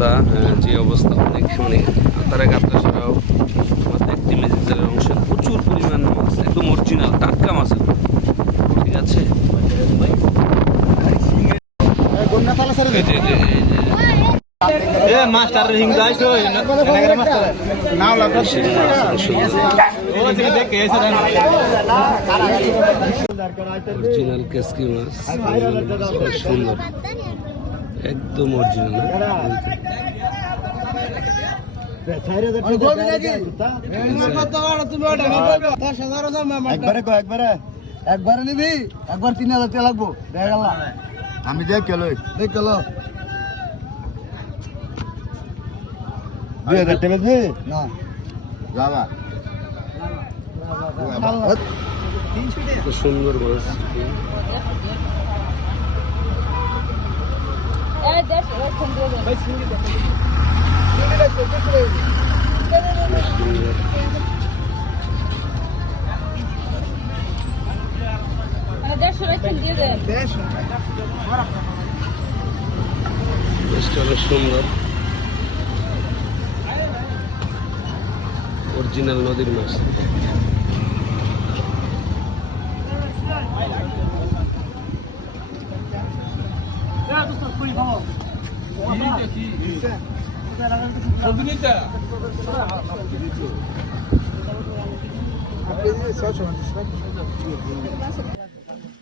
অবস্থা, যে অবস্থা অনেক মানে তারা কাতলা ছাড়াও আমাদের একটি ম্যাজিক জালের অংশে প্রচুর পরিমাণ মাছ, একদম অরিজিনাল টাটকা মাছ, ঠিক আছে। অরিজিনাল কেসকি মাছ, সুন্দর, একদম অরিজিনাল। একবারে নিবি, একবার 3000 টাকা লাগবো। আমি দেখ কেলো 2000 টাকা দিবি না যাবা সুন্দর মাছ। অনেক সুন্দর অরিজিনাল নদীর মাছ।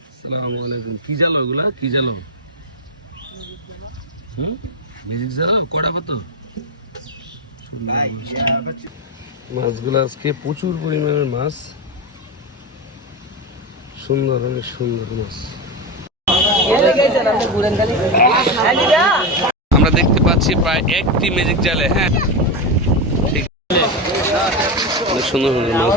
আসসালামুয়ালাইকুম। কি জালো এগুলা? কি জালো? মিউজিক জালো কটা কত? মাছগুলো আজকে প্রচুর পরিমাণের মাছ, সুন্দর, অনেক সুন্দর মাছ। আমরা দেখতে পাচ্ছি প্রায় একটি ম্যাজিক জালে, হ্যাঁ ঠিক, অনেক সুন্দর সুন্দর মাছ।